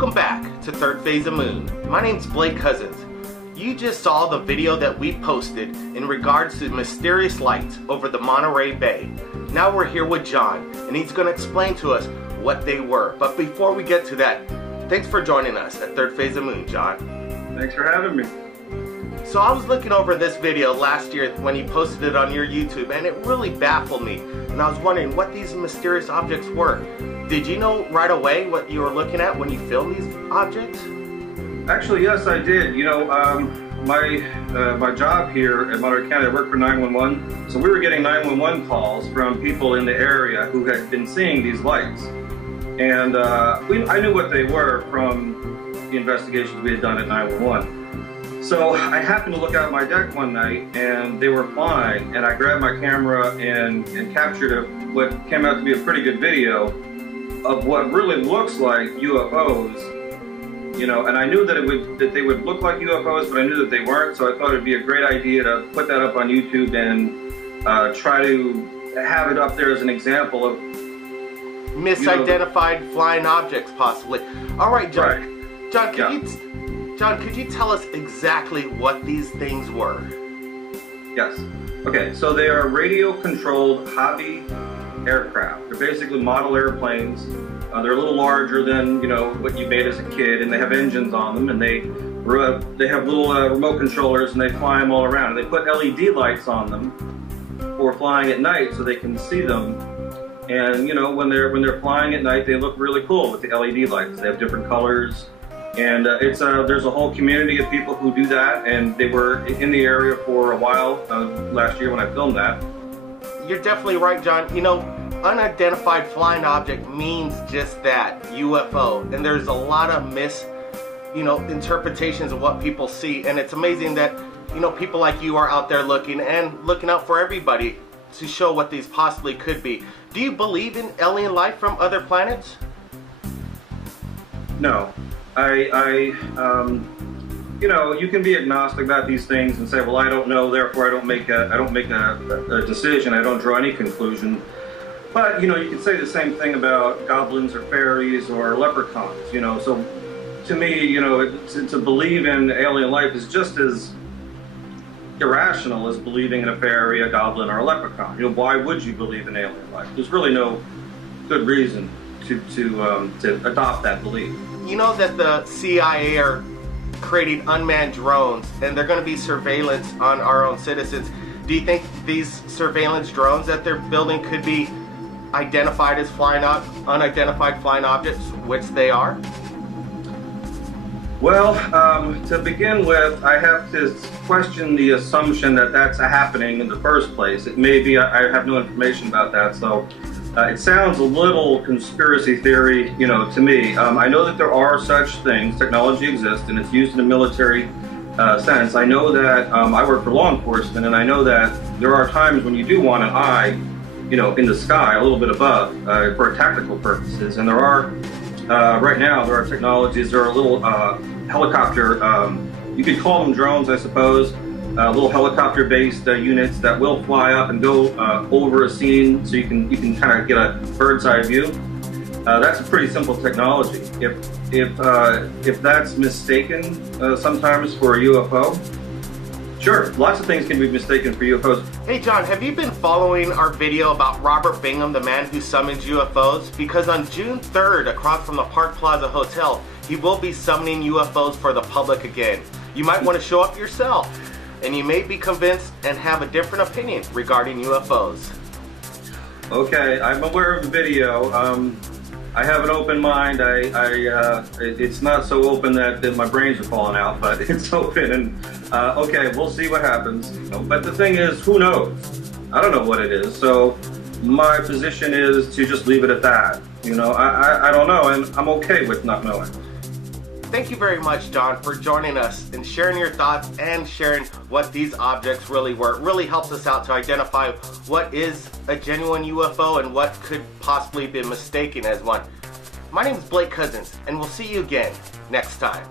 Welcome back to Third Phase of Moon. My name's Blake Cousins. You just saw the video that we posted in regards to mysterious lights over the Monterey Bay. Now we're here with John, and he's going to explain to us what they were. But before we get to that, thanks for joining us at Third Phase of Moon, John. Thanks for having me. So I was looking over this video last year when you posted it on your YouTube, and it really baffled me. And I was wondering what these mysterious objects were. Did you know right away what you were looking at when you filmed these objects? Actually, yes, I did. You know, my job here at Monterey County, I work for 911. So we were getting 911 calls from people in the area who had been seeing these lights. And I knew what they were from the investigations we had done at 911. So I happened to look out my deck one night and they were flying, and I grabbed my camera and captured what came out to be a pretty good video of what really looks like UFOs. You know, and I knew that they would look like UFOs, but I knew that they weren't, so I thought it'd be a great idea to put that up on YouTube and try to have it up there as an example of misidentified flying objects, possibly. All right, John. Right. John, could you tell us exactly what these things were? Yes. Okay, so they are radio-controlled hobby aircraft. They're basically model airplanes. They're a little larger than, you know, what you made as a kid, and they have engines on them, and they have little remote controllers, and they fly them all around. And they put LED lights on them for flying at night so they can see them. And you know, when they're flying at night, they look really cool with the LED lights. They have different colors. And there's a whole community of people who do that, and they were in the area for a while last year when I filmed that. You're definitely right, John. You know, unidentified flying object means just that, UFO. And there's a lot of interpretations of what people see, and it's amazing that, you know, people like you are out there looking out for everybody to show what these possibly could be. Do you believe in alien life from other planets? No. You know, you can be agnostic about these things and say, well, I don't know, therefore I don't make a decision, I don't draw any conclusion. But, you know, you can say the same thing about goblins or fairies or leprechauns, you know. So, to me, you know, to believe in alien life is just as irrational as believing in a fairy, a goblin, or a leprechaun. You know, why would you believe in alien life? There's really no good reason to adopt that belief. You know that the CIA are creating unmanned drones, and they're going to be surveillance on our own citizens. Do you think these surveillance drones that they're building could be identified as unidentified flying objects, which they are? Well, to begin with, I have to question the assumption that that's happening in the first place. It may be, I have no information about that, so it sounds a little conspiracy theory, you know, to me. I know that there are such things, technology exists, and it's used in a military sense. I know that I work for law enforcement, and I know that there are times when you do want an eye, you know, in the sky, a little bit above, for tactical purposes. And there are, right now, there are technologies, there are little helicopter, you could call them drones, I suppose, little helicopter-based units that will fly up and go over a scene, so you can kind of get a bird's eye view. That's a pretty simple technology. If that's mistaken sometimes for a UFO, sure, lots of things can be mistaken for UFOs. Hey John, have you been following our video about Robert Bingham, the man who summons UFOs? Because on June 3rd, across from the Park Plaza Hotel, he will be summoning UFOs for the public again. You might want to show up yourself, and you may be convinced and have a different opinion regarding UFOs. Okay, I'm aware of the video. I have an open mind. It's not so open that my brains are falling out, but it's open, and okay, we'll see what happens. But the thing is, who knows? I don't know what it is, so my position is to just leave it at that. You know, I don't know, and I'm okay with not knowing. Thank you very much, John, for joining us and sharing your thoughts and sharing what these objects really were. It really helps us out to identify what is a genuine UFO and what could possibly be mistaken as one. My name is Blake Cousins, and we'll see you again next time.